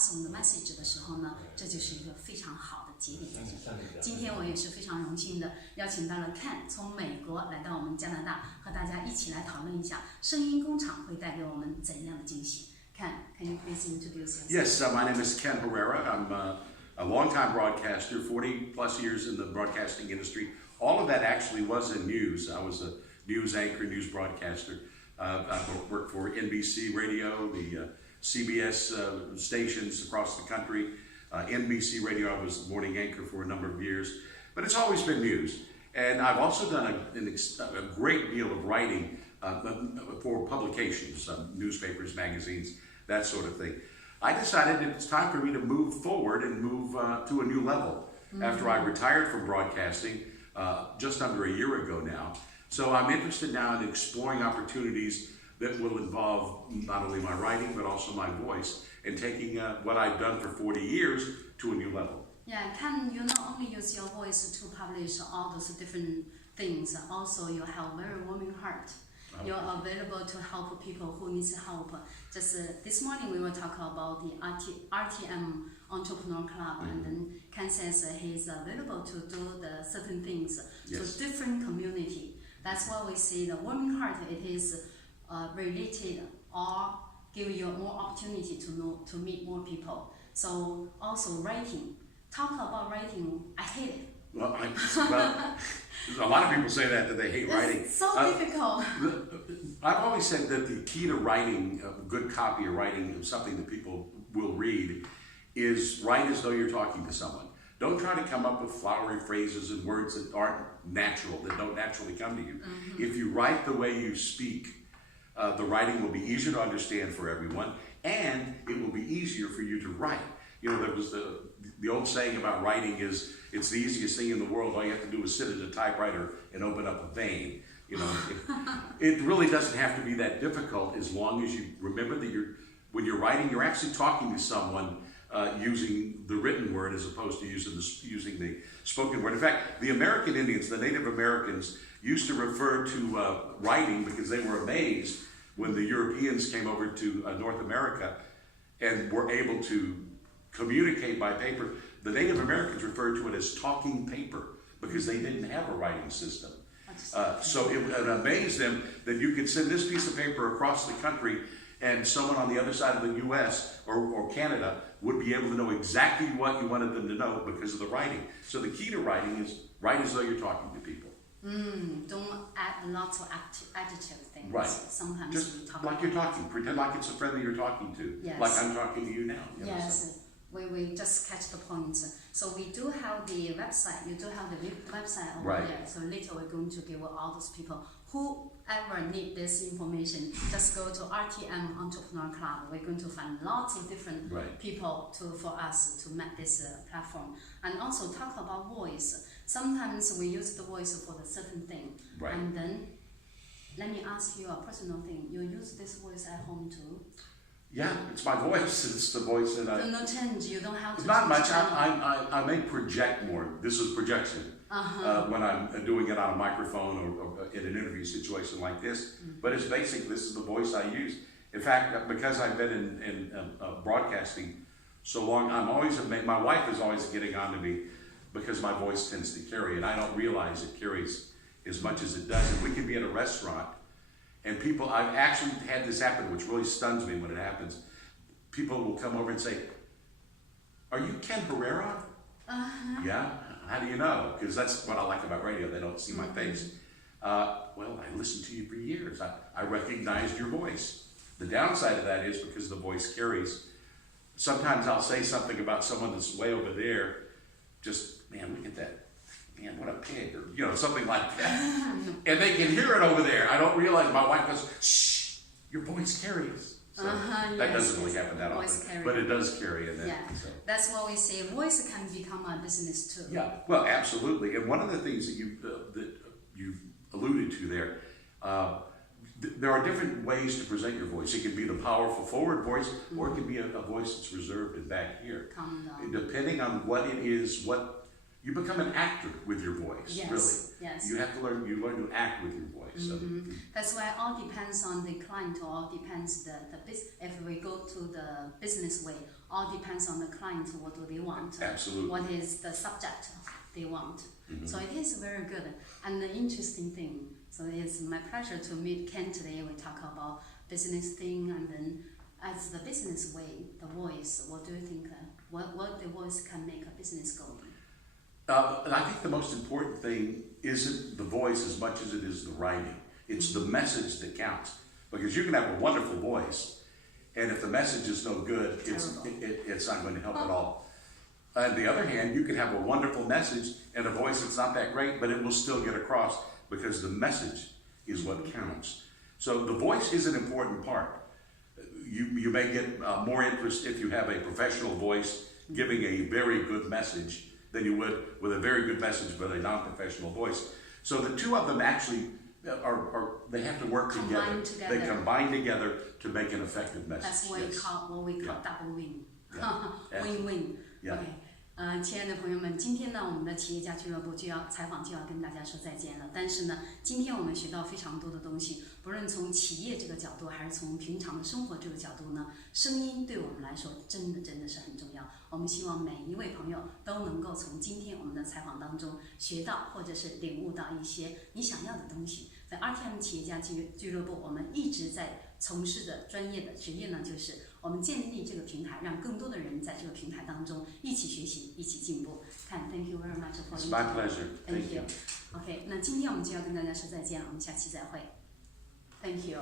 pass on the message 的时候呢，这就是一个非常好的节点在这里。今天我也是非常荣幸的邀请到了 Ken 从美国来到我们加拿大，和大家一起来讨论一下声音工厂会带给我们怎样的惊喜。Ken, can you please introduce yourself? Yes, my name is Ken Herrera. I'm a longtime broadcaster, 40 plus years in the broadcasting industry. All of that actually was in news. I was a news anchor, news broadcaster. I've worked for NBC Radio, the CBS stations across the country. NBC Radio, I was morning anchor for a number of years. But it's always been news. And I've also done a great deal of writing for publications, newspapers, magazines, that sort of thing. I decided it's time for me to move forward and move to a new level after I retired from broadcasting just under a year ago now. So I'm interested now in exploring opportunities that will involve not only my writing but also my voice and taking what I've done for 40 years to a new level. Yeah, Ken, you not only use your voice to publish all those different things, also you have a very warming heart. You're available to help people who need help. Just this morning we were talking about the RTM Entrepreneur Club, and then Ken says he's available to do the certain things to different community. That's why we say the warming heart. It is related or give you more opportunity to meet more people. So also writing. Talk about writing. I hate it. Well, a lot of people say that they hate writing. It's so difficult. I've always said that the key to writing, a good copy of writing, something that people will read, is write as though you're talking to someone. Don't try to come up with flowery phrases and words that aren't natural, that don't naturally come to you. If you write the way you speak, the writing will be easier to understand for everyone, and it will be easier for you to write. You know, there was the old saying about writing is, it's the easiest thing in the world. All you have to do is sit at a typewriter and open up a vein. You know, it really doesn't have to be that difficult as long as you remember that when you're writing, you're actually talking to someone using the written word as opposed to using the spoken word. In fact, the American Indians, the Native Americans, used to refer to writing because they were amazed when the Europeans came over to North America and were able to communicate by paper. The Native Americans referred to it as talking paper because they didn't have a writing system. So it amazed them that you could send this piece of paper across the country and someone on the other side of the US or Canada would be able to know exactly what you wanted them to know because of the writing. So the key to writing is write as though you're talking to people. Don't add lots of adjective things. Right. Sometimes just we talk like you're talking. Pretend like it's a friend that you're talking to. Yes. Like I'm talking to you now. Yes. We just catch the point. So we do have the website. You do have the website over there. So later we're going to give all those people whoever need this information, just go to RTM Entrepreneur Club. We're going to find lots of different people for us to make this platform. And also talk about voice. Sometimes we use the voice for the certain thing. Right. And then let me ask you a personal thing. You use this voice at home too? Yeah, it's my voice. It's the voice that I... So no change. You don't have to. Not much. I may project more. This is projection when I'm doing it on a microphone or in an interview situation like this. But it's basic. This is the voice I use. In fact, because I've been in broadcasting so long, I'm always amazed. My wife is always getting on to me because my voice tends to carry, and I don't realize it carries as much as it does. And we can be at a restaurant. And people, I've actually had this happen, which really stuns me when it happens. People will come over and say, "Are you Ken Herrera?" Yeah. How do you know? Because that's what I like about radio. They don't see my face. Well, I listened to you for years. I recognized your voice. The downside of that is because the voice carries. Sometimes I'll say something about someone that's way over there. Just, man, look at that. Man, what a pig, or something like that. And they can hear it over there. I don't realize. My wife goes, "Shh, your voice carries." So that doesn't really happen that often, but it does carry in that. Yeah, so. That's what we say. Voice can become a business too. Yeah, well, absolutely. And one of the things that you've alluded to there, there are different ways to present your voice. It can be the powerful forward voice, or it can be a voice that's reserved and back here. Calm down. Depending on what it is, you become an actor with your voice, really. Yes. You have to learn to act with your voice. So. That's why it all depends on the client, or depends if we go to the business way, all depends on the client. What do they want? Absolutely. What is the subject they want? So it is very good and an interesting thing. So it's my pleasure to meet Ken today. We talk about business thing, and then as the business way, the voice. What do you think? What the voice can make a business go? And I think the most important thing isn't the voice as much as it is the writing. It's the message that counts. Because you can have a wonderful voice, and if the message is no good, it's not going to help at all. On the other hand, you can have a wonderful message and a voice that's not that great, but it will still get across because the message is what counts. So the voice is an important part. You may get more interest if you have a professional voice giving a very good message than you would with a very good message but a non-professional voice. So the two of them actually they have to work together. They combine together to make an effective message. That's what we call double win. Win-win. Yeah. Okay. 亲爱的朋友们，今天呢，我们的企业家俱乐部就要跟大家说再见了。但是呢，今天我们学到非常多的东西，不论从企业这个角度，还是从平常的生活这个角度呢，声音对我们来说真的是很重要。我们希望每一位朋友都能够从今天我们的采访当中学到，或者是领悟到一些你想要的东西。在 RTM 企业家俱乐部，我们一直在从事的专业的职业呢，就是我们建立这个平台，让更多的人在这个平台当中一起学习，一起进步。看 ，Thank you very much for. It's my pleasure. Thank you. OK， 那今天我们就要跟大家说再见了，我们下期再会。Thank you.